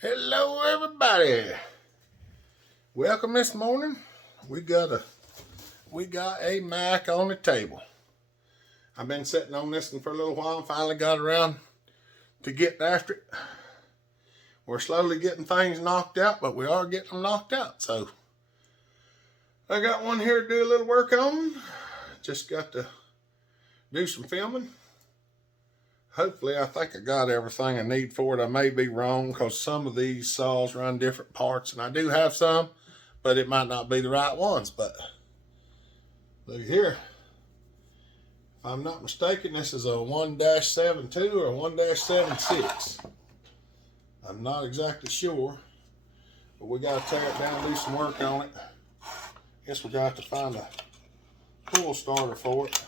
Hello everybody. Welcome this morning. We got a Mac on the table. I've been sitting on this one for a little while and finally got around to getting after it. We're slowly getting things knocked out, but we are getting them knocked out. So I got one here to do a little work on. Just got to do some filming. Hopefully, I think I got everything I need for it. I may be wrong because some of these saws run different parts, and I do have some, but it might not be the right ones. But look here. If I'm not mistaken, this is a 1-72 or a 1-76. I'm not exactly sure, but we got to tear it down and do some work on it. Guess we got to find a pull starter for it,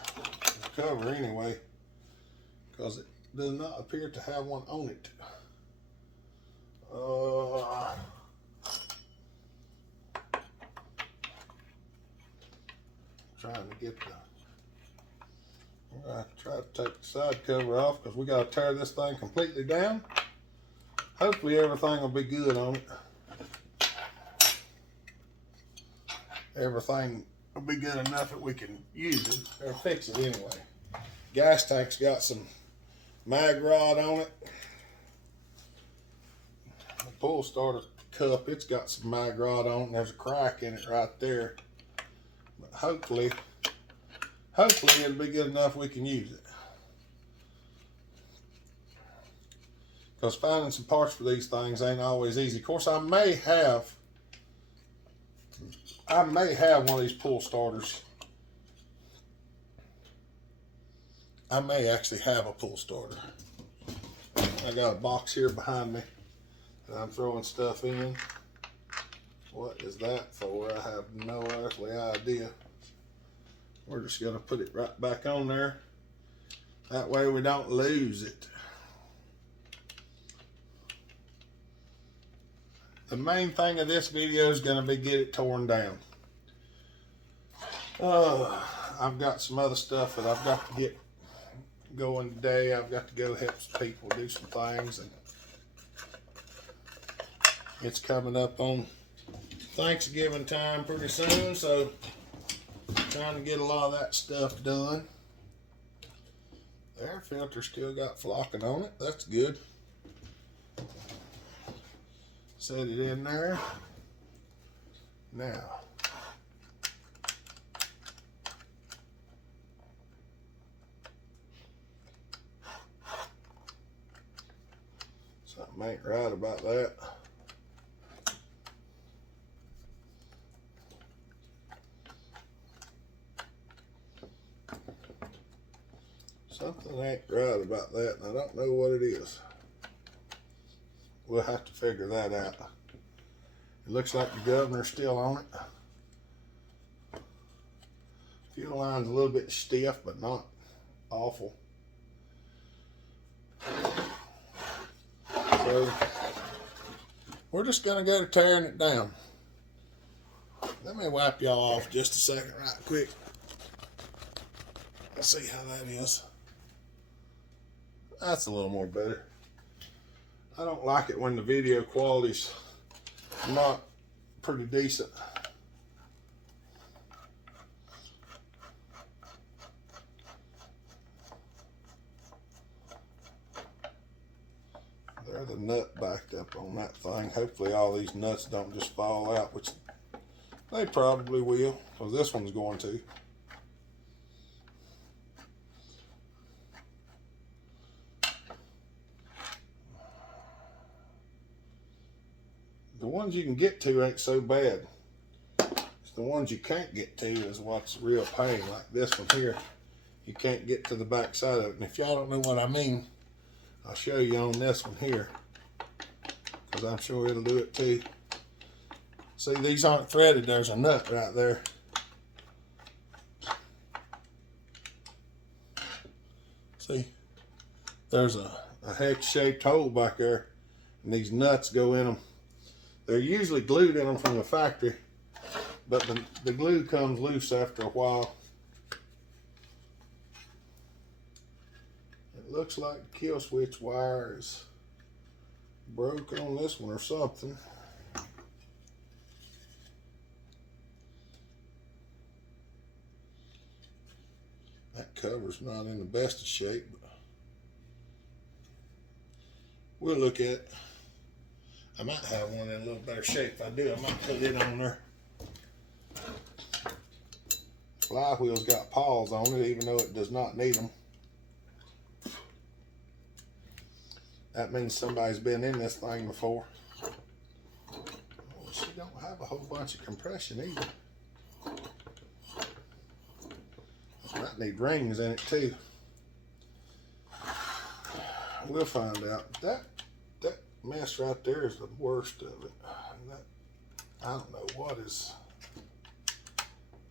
the cover anyway, because it does not appear to have one on it. Trying to get I'm gonna try to take the side cover off because we gotta tear this thing completely down. Hopefully everything will be good on it. Everything will be good enough that we can use it or fix it anyway. Gas tank's got some mag rod on it. The pull starter cup, it's got some mag rod on it, and there's a crack in it right there. But hopefully it'll be good enough we can use it. Because finding some parts for these things ain't always easy. Of course, I may have one of these pull starters. I may actually have a pull starter. I got a box here behind me that I'm throwing stuff in. What is that for? I have no earthly idea. We're just going to put it right back on there. That way we don't lose it. The main thing of this video is going to be get it torn down. I've got some other stuff that I've got to get going today. I've got to go help some people do some things, and it's coming up on Thanksgiving time pretty soon, so trying to get a lot of that stuff done. The air filter still got flocking on it. That's good. Set it in there. Now something ain't right about that. Something ain't right about that, and I don't know what it is. We'll have to figure that out. It looks like the governor's still on it. Fuel line's a little bit stiff, but not awful. So we're just gonna go to tearing it down. Let me wipe y'all off just a second right quick. Let's see how that is. That's a little more better. I don't like it when the video quality's not pretty decent. There's the nut backed up on that thing. Hopefully all these nuts don't just fall out, which they probably will, because this one's going to. The ones you can get to ain't so bad. It's the ones you can't get to is what's real pain, like this one here. You can't get to the back side of it. And if y'all don't know what I mean, I'll show you on this one here, because I'm sure it'll do it too. See, these aren't threaded. There's a nut right there. See, there's a hex-shaped hole back there, and these nuts go in them. They're usually glued in them from the factory, but the glue comes loose after a while. It looks like the kill switch wire is broke on this one or something. That cover's not in the best of shape, but we'll look at it. I might have one in a little better shape. If I do, I might put it on there. Flywheel's got paws on it, even though it does not need them. That means somebody's been in this thing before. Oh, she don't have a whole bunch of compression either. Might need rings in it too. We'll find out. That mess right there is the worst of it. I don't know what is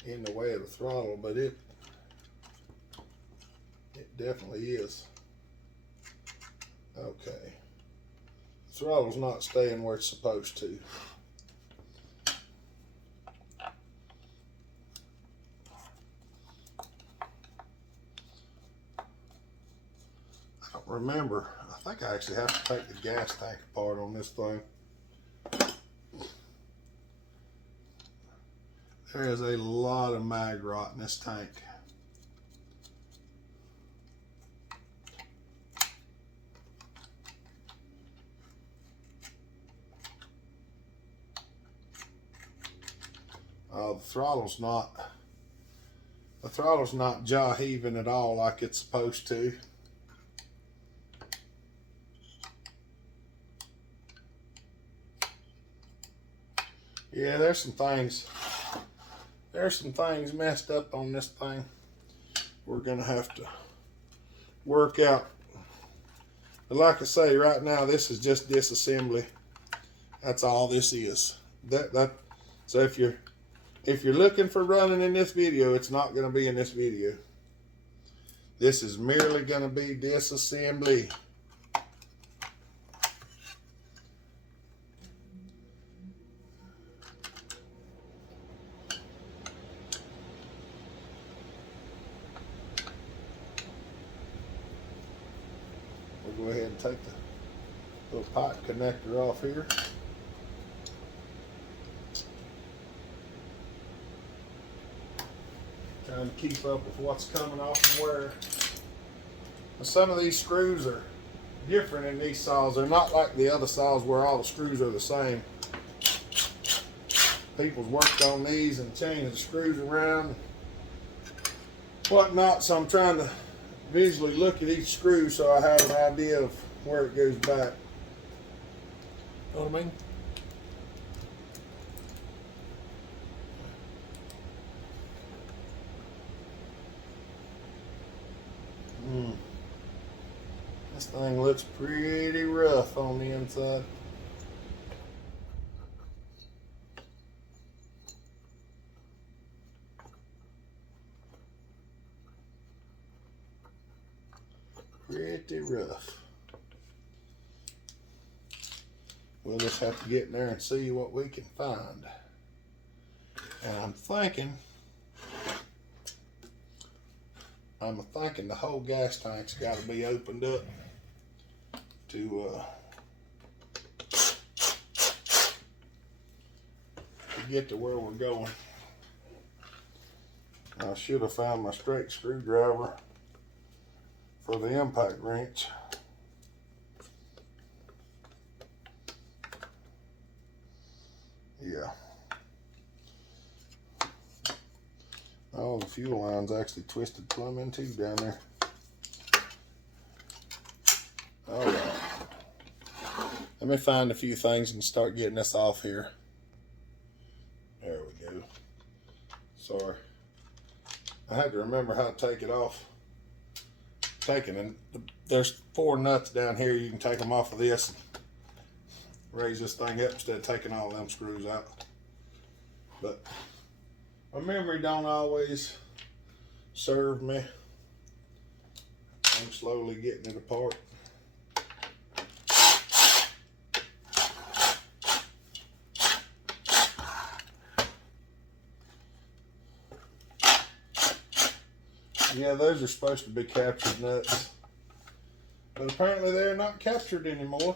in the way of the throttle, but it definitely is. Okay. The throttle's not staying where it's supposed to. I don't remember. I think I actually have to take the gas tank apart on this thing. There is a lot of mag rot in this tank. The throttle's not jaw heaving at all like it's supposed to. Yeah, there's some things messed up on this thing. We're gonna have to work out. But like I say, right now this is just disassembly. That's all this is. So if you're looking for running in this video, it's not gonna be in this video. This is merely gonna be disassembly. We'll go ahead and take the little pipe connector off here. Trying to keep up with what's coming off and where. Some of these screws are different in these saws. They're not like the other saws where all the screws are the same. People's worked on these and changed the screws around, whatnot. So I'm trying to visually look at each screw so I have an idea of where it goes back. Know what I mean? This thing looks pretty rough on the inside. Pretty rough. We'll just have to get in there and see what we can find. And I'm thinking the whole gas tank's got to be opened up to get to where we're going. I should have found my straight screwdriver for the impact wrench. Yeah. Oh, the fuel line's actually twisted plumb in two down there. All right. Let me find a few things and start getting this off here. There we go. Sorry. I had to remember how to take it off. There's 4 nuts down here. You can take them off of this and raise this thing up instead of taking all them screws out. But my memory don't always serve me. I'm slowly getting it apart. Yeah, those are supposed to be captured nuts, but apparently they're not captured anymore.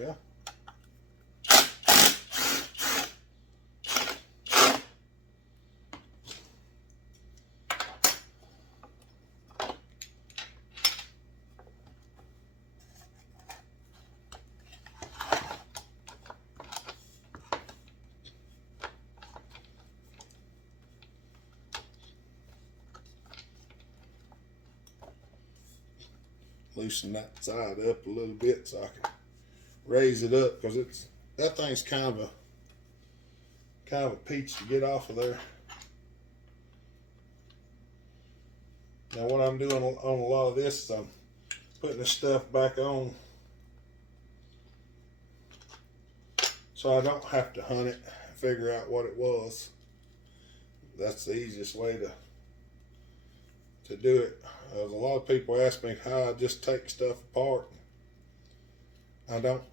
Yeah. Loosen that side up a little bit so I can raise it up, because that thing's kind of a peach to get off of there. Now what I'm doing on a lot of this is I'm putting this stuff back on so I don't have to hunt it and figure out what it was. That's the easiest way to do it. A lot of people ask me how I just take stuff apart. I don't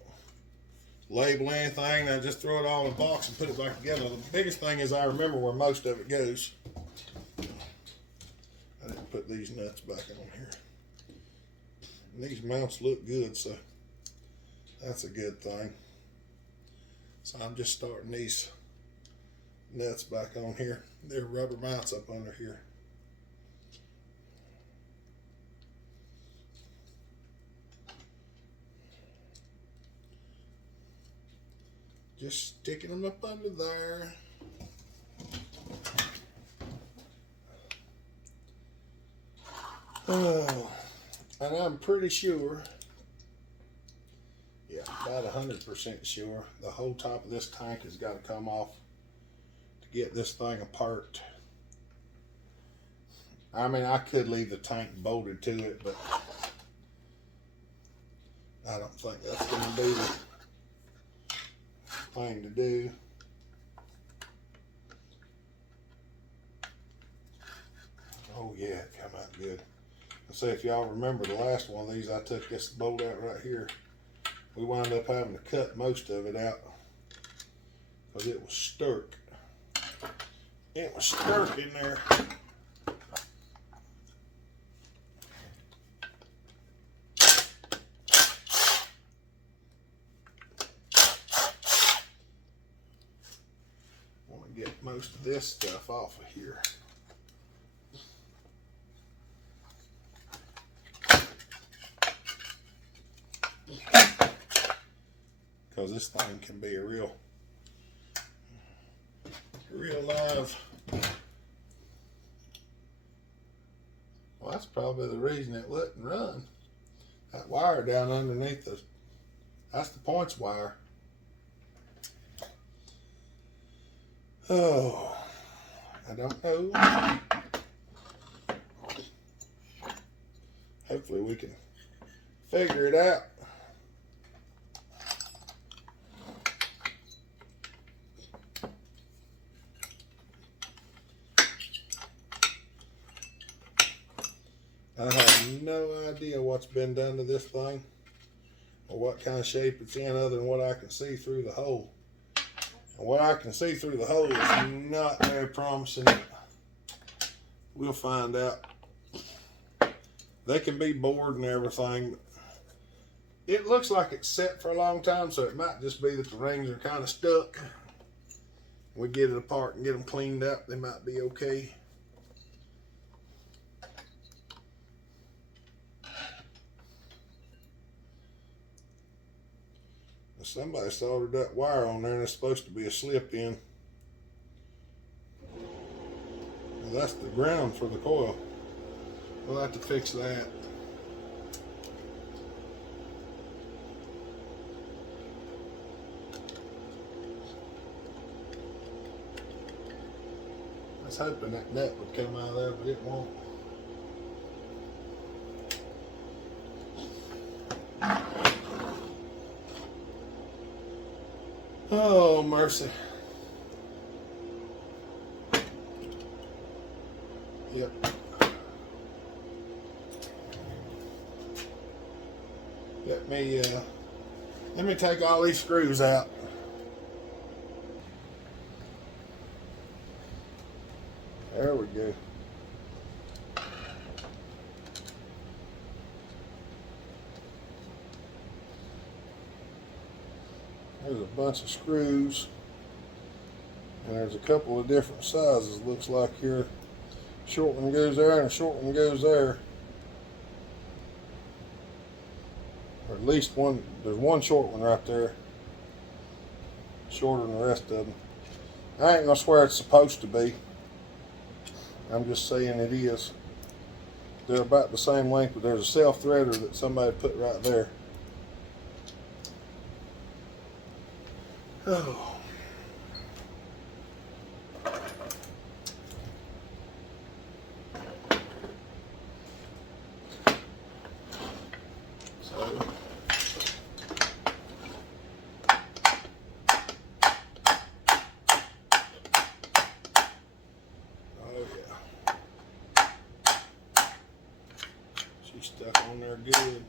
label anything. I just throw it all in a box and put it back together. The biggest thing is I remember where most of it goes. I didn't put these nuts back on here. And these mounts look good, so that's a good thing. So I'm just starting these nuts back on here. They're rubber mounts up under here. Just sticking them up under there. Oh, and I'm pretty sure, yeah, about 100% sure, the whole top of this tank has got to come off to get this thing apart. I mean, I could leave the tank bolted to it, but I don't think that's going to be the thing to do. Oh yeah, it come out good. I say, if y'all remember the last one of these, I took this bolt out right here. We wound up having to cut most of it out because it was stuck. It was stuck in there. Get most of this stuff off of here. Because this thing can be a real live. Well, that's probably the reason it wouldn't run. That wire down underneath that's the points wire. Oh, I don't know. Hopefully we can figure it out. I have no idea what's been done to this thing or what kind of shape it's in other than what I can see through the hole. And what I can see through the hole is not very promising. We'll find out. They can be bored and everything, but it looks like it's set for a long time, so it might just be that the rings are kind of stuck. We get it apart and get them cleaned up, they might be okay. Somebody soldered that wire on there and it's supposed to be a slip in. Well, that's the ground for the coil. We'll have to fix that. I was hoping that nut would come out of there, but it won't. Oh, mercy. Yep. Let me take all these screws out. There we go. bunch of screws, and there's a couple of different sizes. Looks like here, short one goes there and a short one goes there, or at least one. There's one short one right there, shorter than the rest of them. I ain't gonna swear it's supposed to be. I'm just saying it is. They're about the same length, but there's a self-threader that somebody put right there. Oh. Stuck on there good.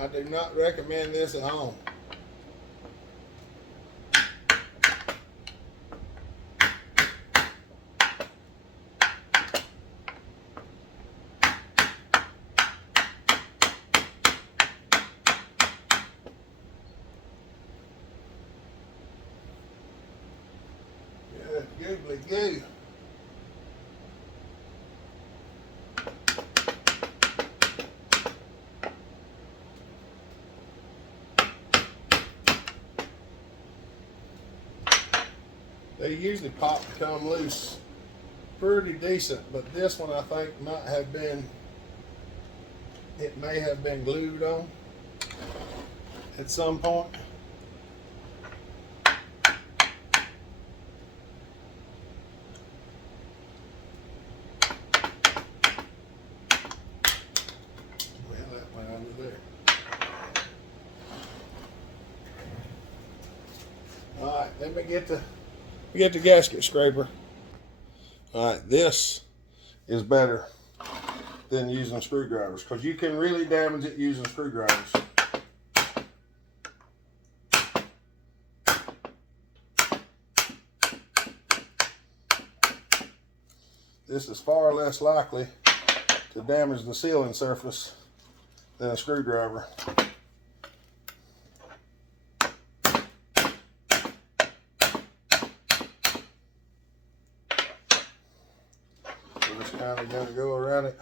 I do not recommend this at home. Googly goo. They usually pop and come loose pretty decent, but this one I think might have been, it may have been glued on at some point. Alright, let me get the gasket scraper. Alright, this is better than using screwdrivers because you can really damage it using screwdrivers. This is far less likely to damage the sealing surface than a screwdriver. Kind of going to go around it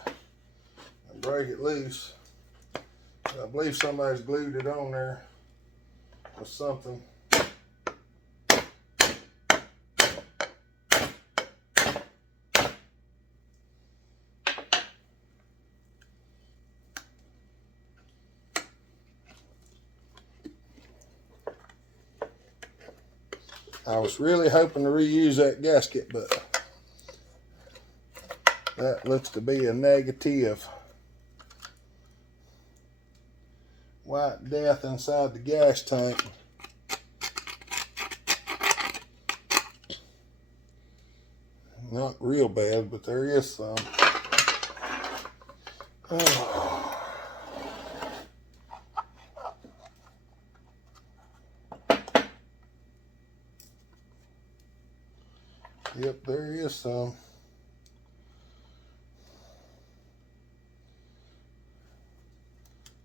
and break it loose. I believe somebody's glued it on there with something. I was really hoping to reuse that gasket, but that looks to be a negative. White death inside the gas tank. Not real bad, but there is some. Oh. Yep, there is some.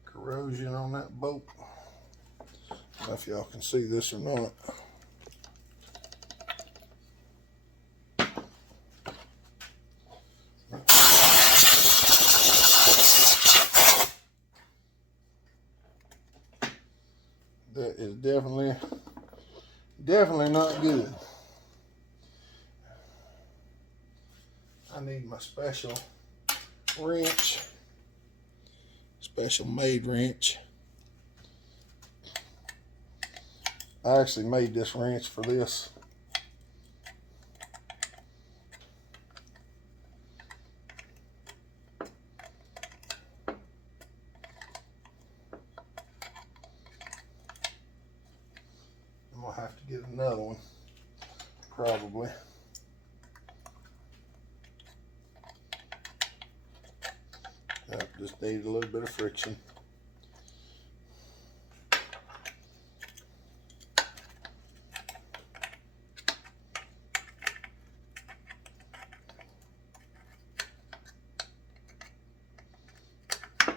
Corrosion on that bolt. I don't know if y'all can see this or not. That is definitely not good. I need my special wrench. Special made wrench. I actually made this wrench for this. I'm gonna have to get another one, probably. Just need a little bit of friction.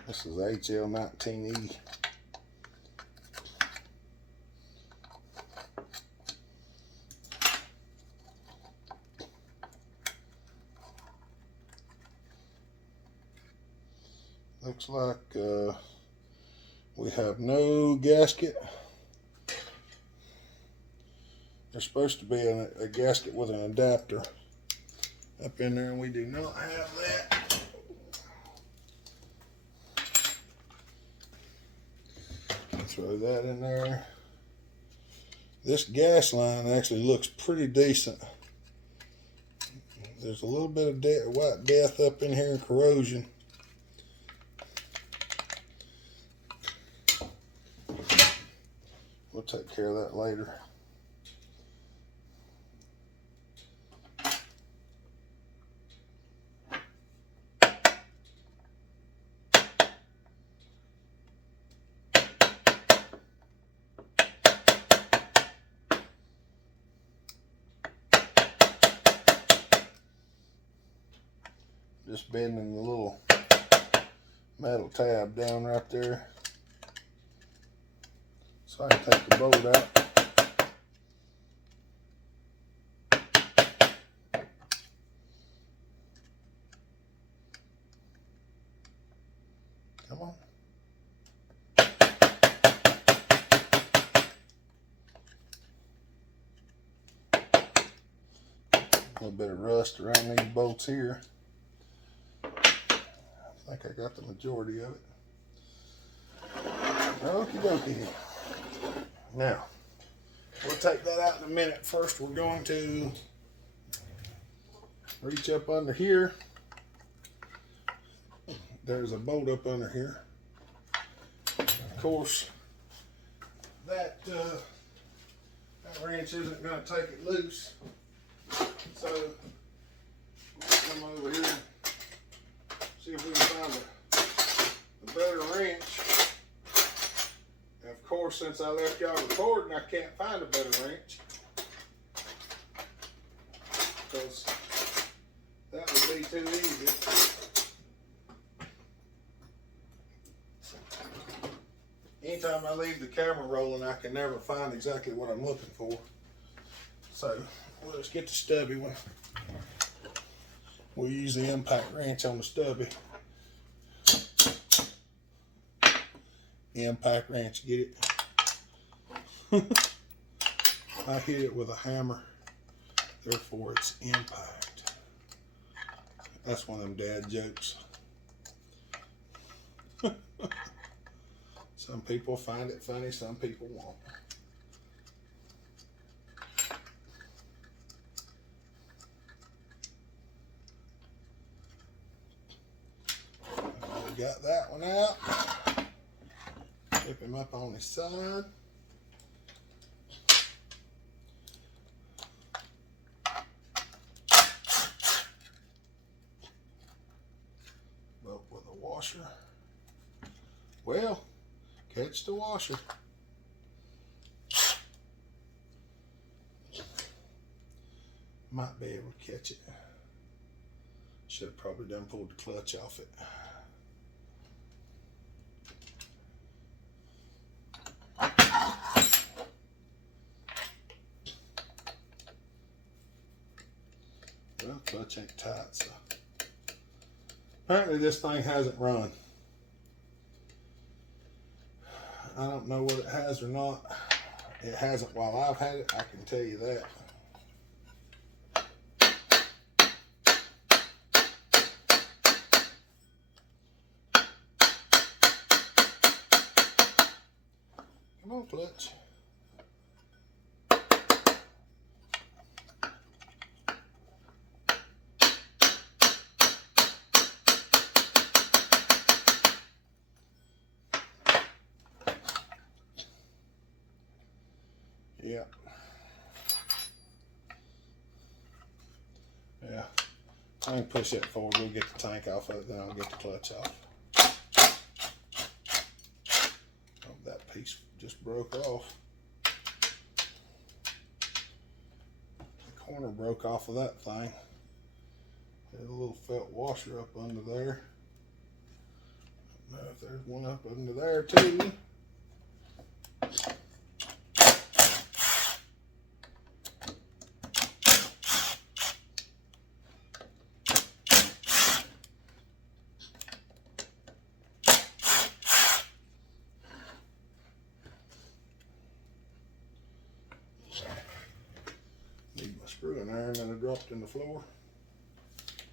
This is HL19E. Looks like we have no gasket. There's supposed to be a gasket with an adapter up in there, and we do not have that. Throw that in there. This gas line actually looks pretty decent. There's a little bit of white death up in here and corrosion. We'll take care of that later. Just bending the little metal tab down right there so I can take the bolt out. Come on. A little bit of rust around these bolts here. I think I got the majority of it. Okie dokie. Now, we'll take that out in a minute. First, we're going to reach up under here. There's a bolt up under here. Of course, that wrench isn't going to take it loose. So, we'll come over here and see if we can find a better wrench. And of course, since I left y'all recording, I can't find a better wrench. Because that would be too easy. Anytime I leave the camera rolling, I can never find exactly what I'm looking for. So, let's get the stubby one. We'll use the impact wrench on the stubby. Impact wrench, get it? I hit it with a hammer, therefore it's impact. That's one of them dad jokes. Some people find it funny, some people won't. Got that one out. Flip him up on his side. Up with a washer. Well, catch the washer. Might be able to catch it. Should have probably done pulled the clutch off it. Well, clutch ain't tight, so apparently this thing hasn't run. I don't know what it has or not. It hasn't while I've had it, I can tell you that. Come on, clutch. Yeah. Yeah. I can push that forward, we'll get the tank off of it, then I'll get the clutch off. Oh, that piece just broke off. The corner broke off of that thing. There's a little felt washer up under there. I don't know if There's one up under there too. Need my screwing iron that I dropped in the floor.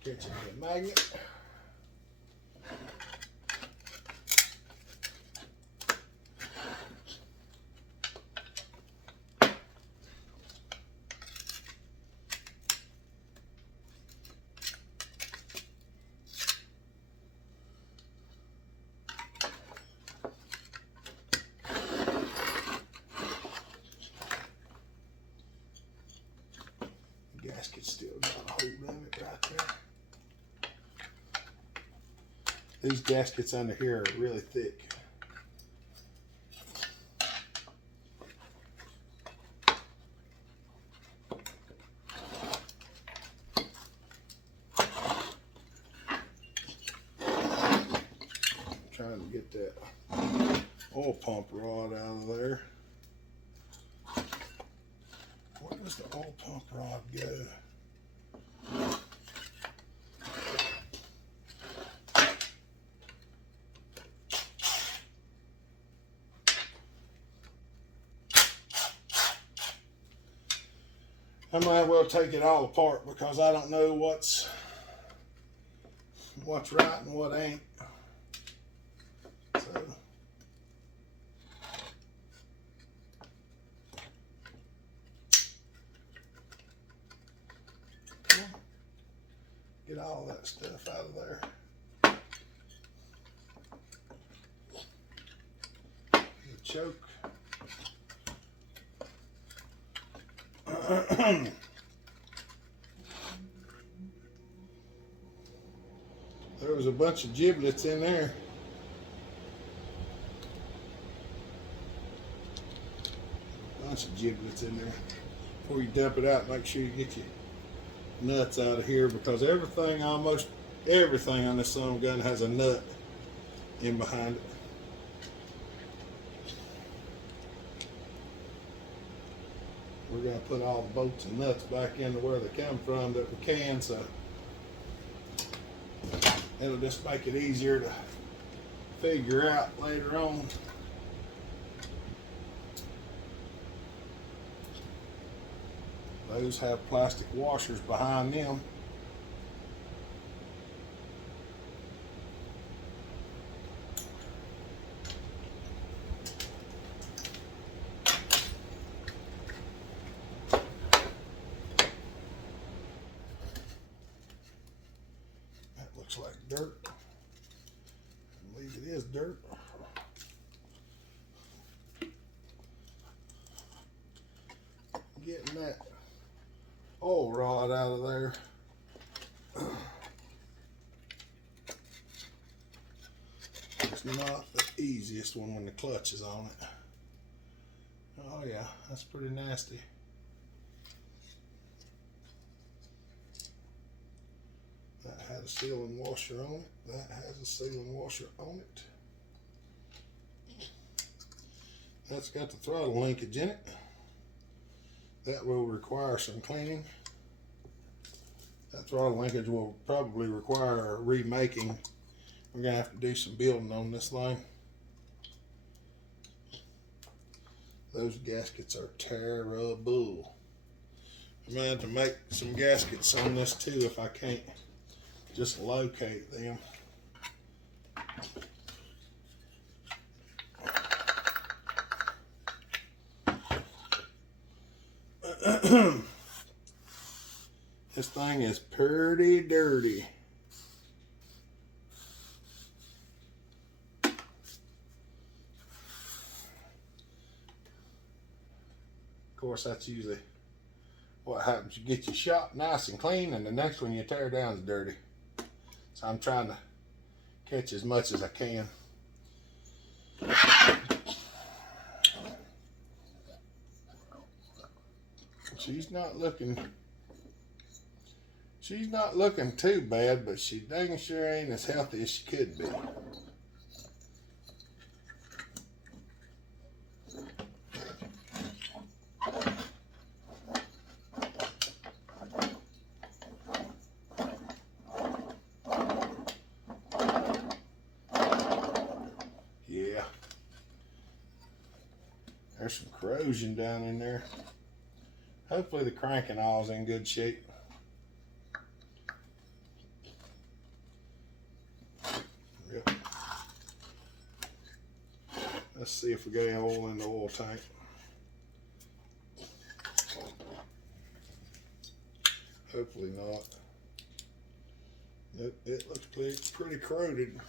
Catching the magnet. Gasket's still got a hold on it right there. These gaskets under here are really thick. Trying to get that oil pump rod out of there. Where does the oil pump rod go? I might well take it all apart because I don't know what's right and what ain't. So get all that stuff out of there. The choke. There was a bunch of giblets in there. Bunch of giblets in there. Before you dump it out, make sure you get your nuts out of here because almost everything on this son of a gun has a nut in behind it. We're going to put all the bolts and nuts back into where they come from that we can, so it'll just make it easier to figure out later on. Those have plastic washers behind them. Looks like dirt. I believe it is dirt. Getting that oil rod out of there. It's not the easiest one when the clutch is on it. Oh yeah, that's pretty nasty. That had a sealing washer on it. That has a sealing washer on it. That's got the throttle linkage in it. That will require some cleaning. That throttle linkage will probably require remaking. We're going to have to do some building on this thing. Those gaskets are terrible. I might have to make some gaskets on this too if I can't just locate them. This thing is pretty dirty. Of course, that's usually what happens. You get your shop nice and clean, and the next one you tear down is dirty. So I'm trying to catch as much as I can. She's not looking too bad, but she dang sure ain't as healthy as she could be. There's some corrosion down in there. Hopefully the cranking awl is in good shape. Yep. Let's see if we got any oil in the oil tank. Hopefully not. It looks pretty corroded.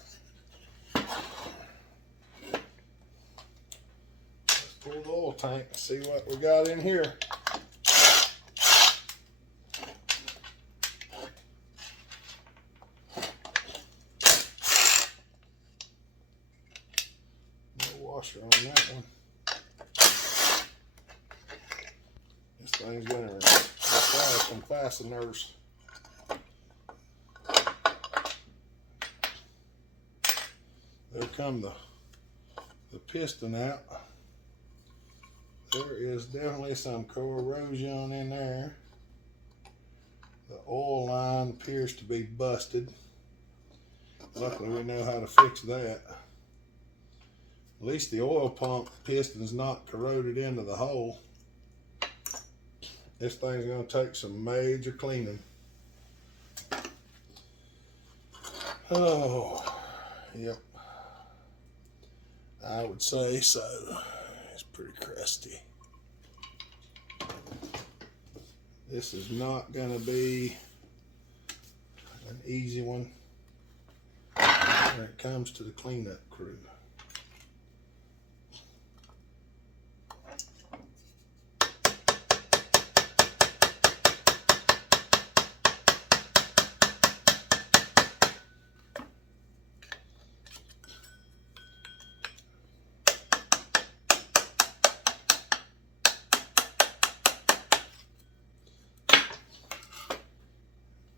Let's pull the oil tank and see what we got in here. No washer on that one. This thing's gonna require some fasteners. There come the piston out. There is definitely some corrosion in there. The oil line appears to be busted. Luckily we know how to fix that. At least the oil pump piston's not corroded into the hole. This thing's going to take some major cleaning. Oh, yep. I would say so. It's pretty crusty. This is not going to be an easy one when it comes to the cleanup crew.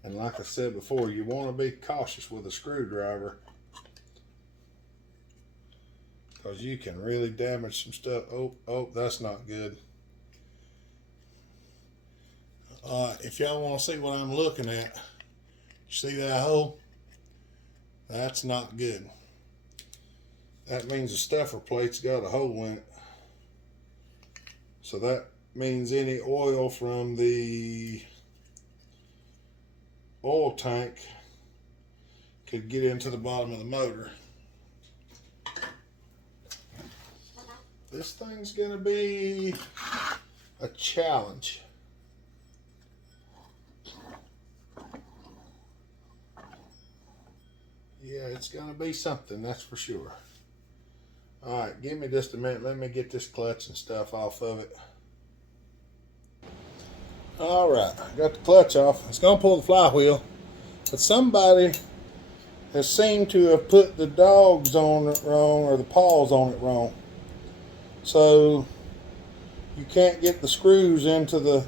And like I said before, you want to be cautious with a screwdriver because you can really damage some stuff. Oh, that's not good. If y'all want to see what I'm looking at, see that hole? That's not good. That means the stuffer plate's got a hole in it. So that means any oil from the oil tank could get into the bottom of the motor. This thing's gonna be a challenge. Yeah, it's gonna be something, that's for sure. All right, give me just a minute. Let me get this clutch and stuff off of it. All right, I got the clutch off. It's gonna pull the flywheel, but somebody has seemed to have put the dogs on it wrong or the paws on it wrong. So you can't get the screws into the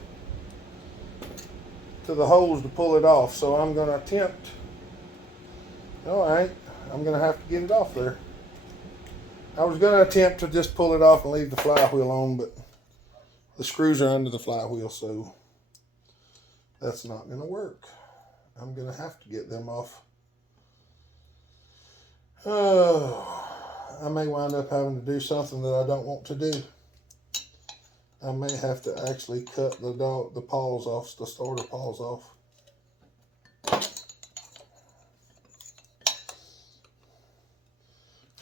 holes to pull it off. So I'm gonna attempt. All right, I'm gonna have to get it off there. I was gonna attempt to just pull it off and leave the flywheel on, but the screws are under the flywheel, so that's not going to work. I'm going to have to get them off. Oh, I may wind up having to do something that I don't want to do. I may have to actually cut the paws off, the starter paws off.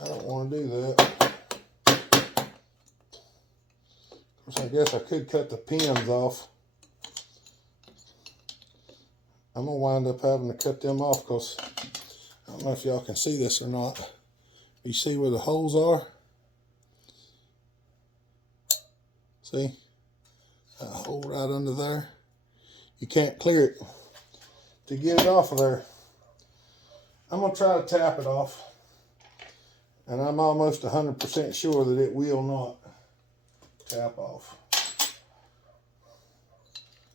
I don't want to do that. Of course, I guess I could cut the pins off. I'm going to wind up having to cut them off because I don't know if y'all can see this or not. You see where the holes are? See? A hole right under there. You can't clear it to get it off of there. I'm going to try to tap it off. And I'm almost 100% sure that it will not tap off.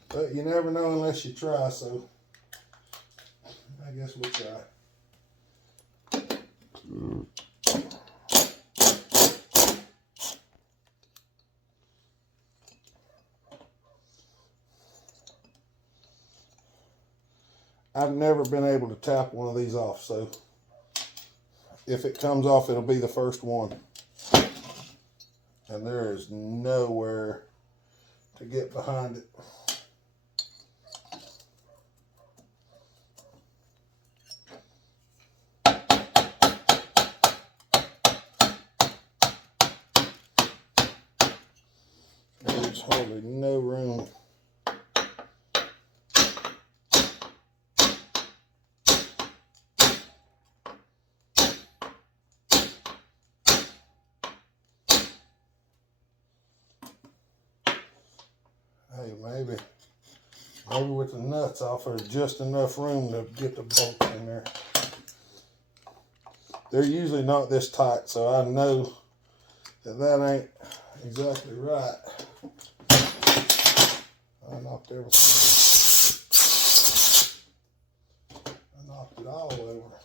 But you never know unless you try, so I guess we'll try. I've never been able to tap one of these off, so if it comes off, it'll be the first one. and there is nowhere to get behind it. There's hardly no room. Hey, maybe with the nuts off, there's just enough room to get the bolts in there. They're usually not this tight, so I know that ain't exactly right. I knocked everything. I knocked it all over.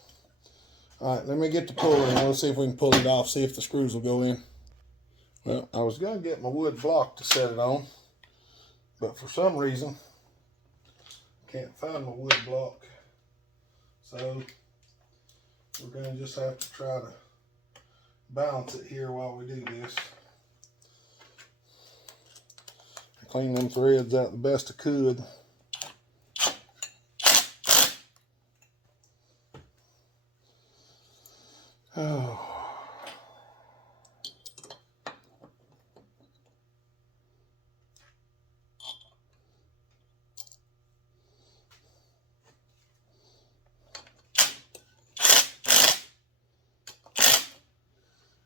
All right, let me get the puller and we'll see if we can pull it off, see if the screws will go in. Well, I was going to get my wood block to set it on, but for some reason, can't find my wood block. So we're going to just have to try to balance it here while we do this. I cleaned them threads out the best I could. Oh.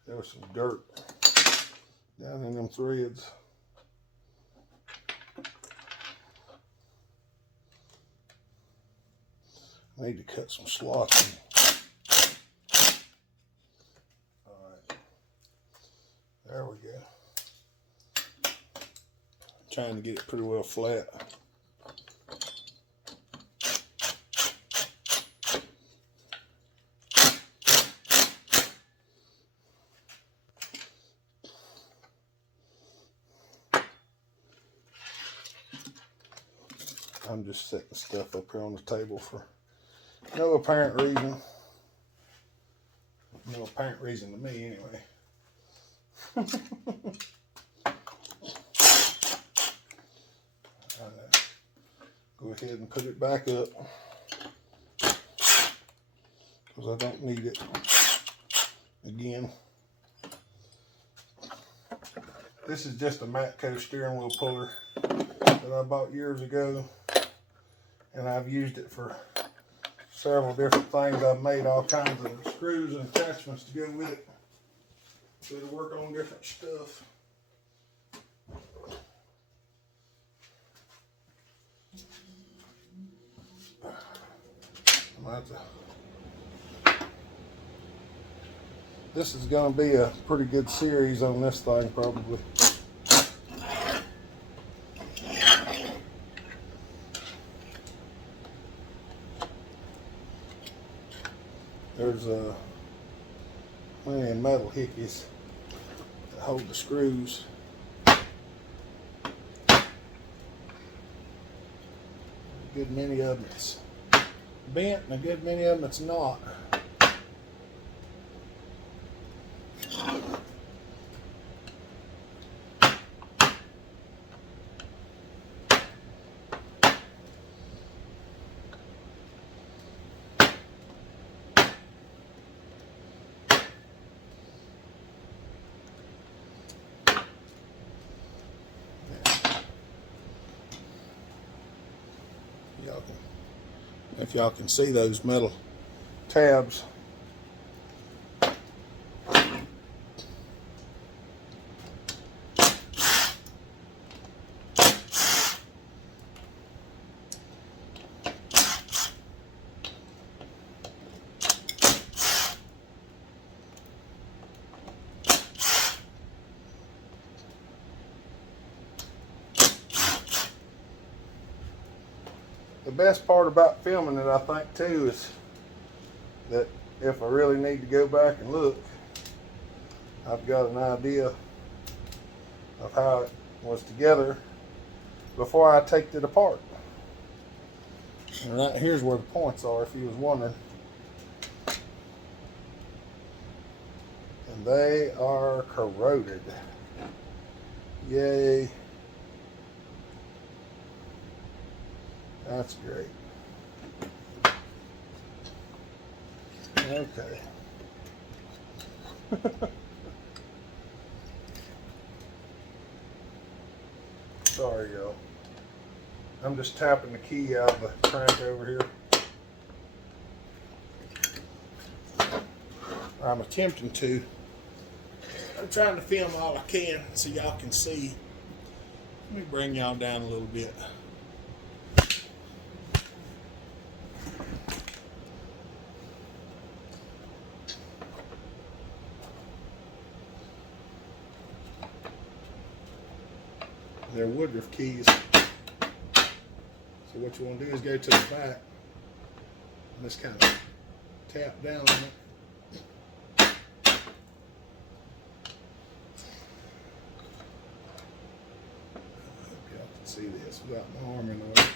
There was some dirt down in them threads. I need to cut some slots in. Alright. There we go. Trying to get it pretty well flat. I'm just setting stuff up here on the table for no apparent reason. No apparent reason to me, anyway. Go ahead and put it back up because I don't need it again. This is just a Mcculloch steering wheel puller that I bought years ago, and I've used it for several different things. I've made all kinds of screws and attachments to go with it, so to work on different stuff. This is going to be a pretty good series on this thing, probably. There's plenty of metal hickeys that hold the screws. A good many of them it's bent, and a good many of them it's not. If y'all can see those metal tabs. The best part about filming it, I think, too, is that if I really need to go back and look, I've got an idea of how it was together before I take it apart. And right here's where the points are, if you was wondering. And they are corroded. Yay. That's great. Okay. Sorry, y'all. I'm just tapping the key out of the crank over here. I'm attempting to. I'm trying to film all I can so y'all can see. Let me bring y'all down a little bit. They're Woodruff keys. So what you want to do is go to the back and just kind of tap down on it. I hope y'all can see this without my arm in the way.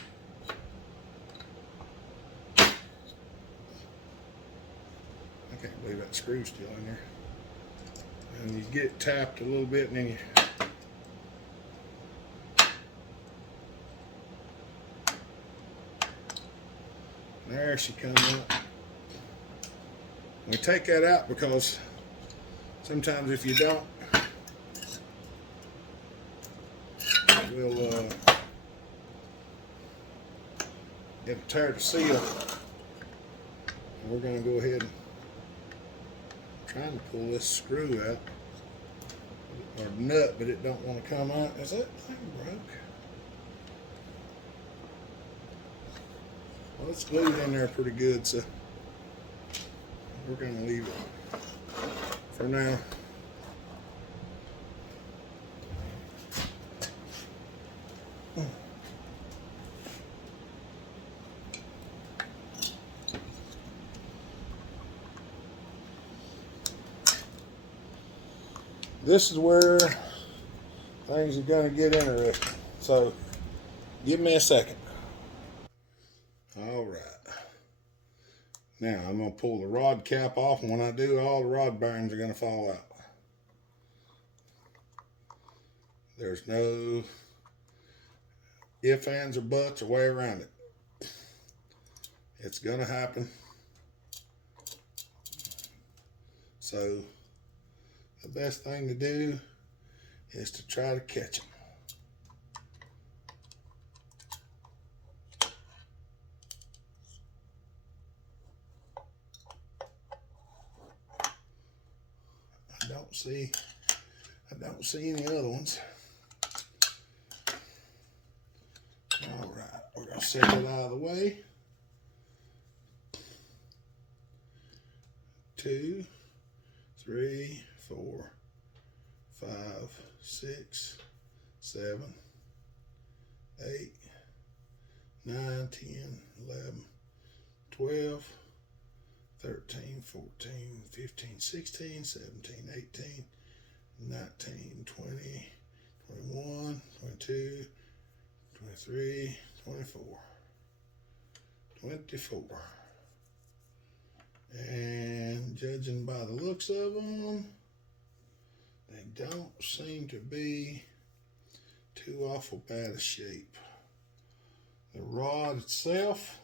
I can't believe that screw's still in there. And you get it tapped a little bit and then you there she comes out. We take that out because sometimes if you don't, it'll tear the seal. And we're going to go ahead and trying to pull this screw out or nut, but it don't want to come out. Is that thing broke? Well, it's glued in there pretty good, so we're going to leave it for now. This is where things are going to get interesting. So give me a second. All right. Now I'm going to pull the rod cap off, and when I do, all the rod bearings are going to fall out. There's no ifs, ands, or buts or way around it. It's going to happen. So the best thing to do is to try to catch them. I don't see any other ones. All right, we're gonna set it out of the way. 2, 3, 4, 5, 6, 7, 8, 9, 10, 11, 12, 13, 14, 15, 16, 17, 18, 19, 20, 21, 22, 23, 24, 24. And judging by the looks of them, they don't seem to be too awful bad a shape. The rod itself,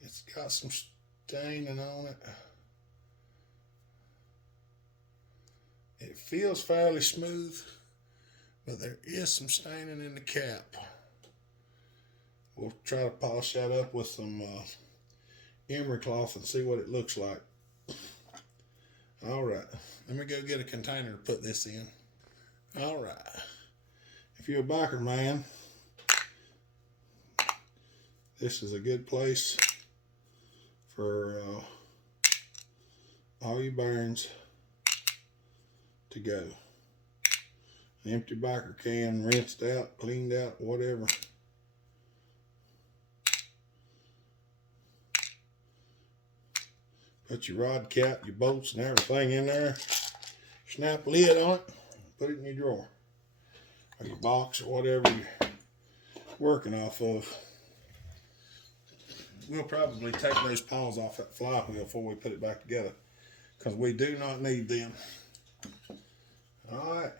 it's got some staining on it. It feels fairly smooth, but there is some staining in the cap. We'll try to polish that up with some emery cloth and see what it looks like. All right, let me go get a container to put this in. All right, if you're a biker man, this is a good place for all your bearings to go. An empty biker can, rinsed out, cleaned out, whatever. Put your rod cap, your bolts and everything in there. Snap a lid on it, put it in your drawer. Or your box or whatever you're working off of. We'll probably take those paws off that flywheel before we put it back together, because we do not need them. All right.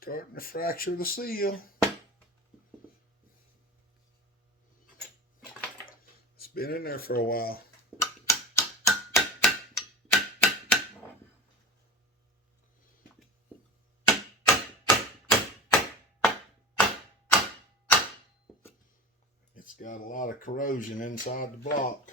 Starting to fracture the seal. It's been in there for a while. It's got a lot of corrosion inside the block.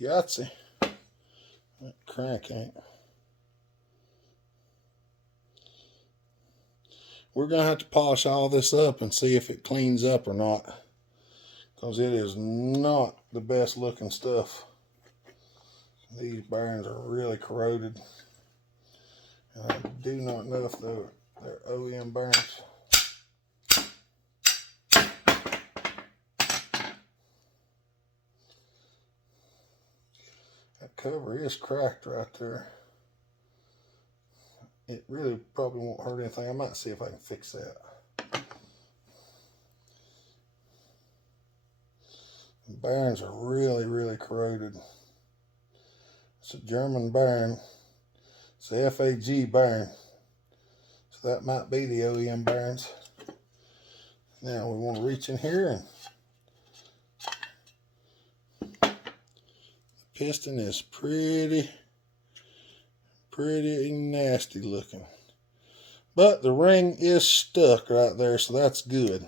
Yahtzee. That crank ain't. We're going to have to polish all this up and see if it cleans up or not, because it is not the best looking stuff. These bearings are really corroded. And I do not know if they're OEM bearings. That cover is cracked right there. It really probably won't hurt anything. I might see if I can fix that. The bearings are really, really corroded. It's a German bearing. It's a FAG bearing. So that might be the OEM bearings. Now we want to reach in here, and the piston is pretty nasty looking. But the ring is stuck right there, so that's good.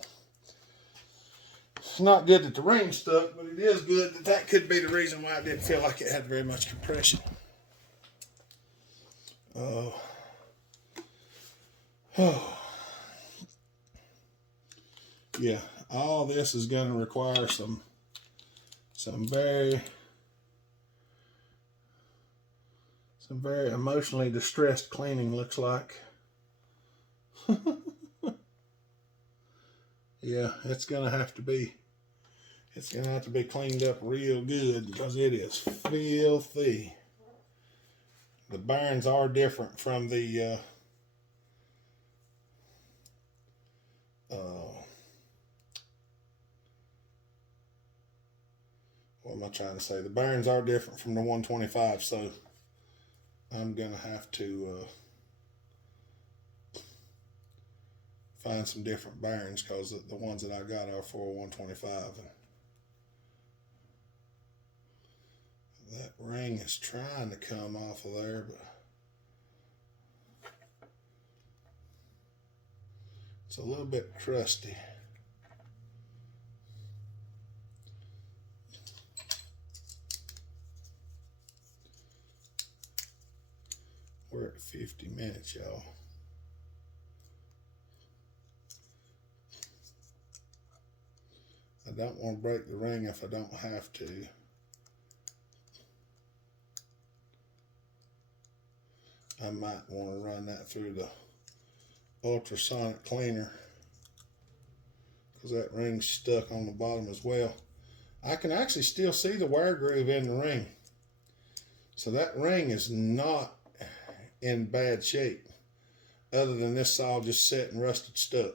It's not good that the ring's stuck, but it is good that that could be the reason why it didn't feel like it had very much compression. Oh. Yeah, all this is going to require some very emotionally distressed cleaning, looks like. Yeah, it's gonna have to be cleaned up real good, because it is filthy. The bearings are different from the what am I trying to say? The bearings are different from the 125, so I'm gonna have to find some different bearings, because the ones that I got are for 125. And that ring is trying to come off of there, but it's a little bit crusty. We're at 50 minutes, y'all. I don't want to break the ring if I don't have to. I might want to run that through the ultrasonic cleaner, because that ring's stuck on the bottom as well. I can actually still see the wire groove in the ring. So that ring is not in bad shape, other than this saw just set and rusted stuck.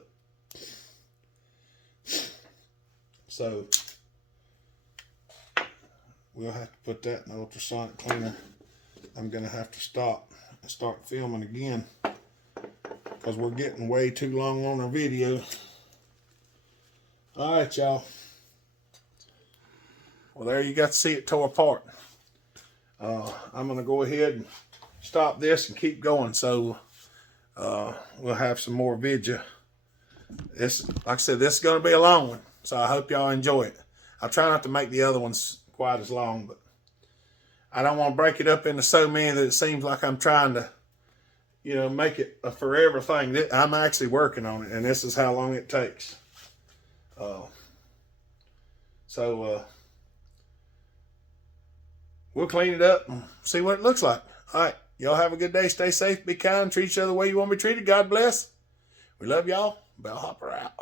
So we'll have to put that in the ultrasonic cleaner. I'm gonna have to stop and start filming again, because we're getting way too long on our video. All right, y'all. Well, there you got to see it tore apart. I'm going to go ahead and stop this and keep going. So we'll have some more video. This, like I said, this is going to be a long one. So I hope y'all enjoy it. I'll try not to make the other ones quite as long, but I don't want to break it up into so many that it seems like I'm trying to, you know, make it a forever thing. I'm actually working on it, and this is how long it takes. We'll clean it up and see what it looks like. All right. Y'all have a good day. Stay safe. Be kind. Treat each other the way you want to be treated. God bless. We love y'all. Bellhopper out.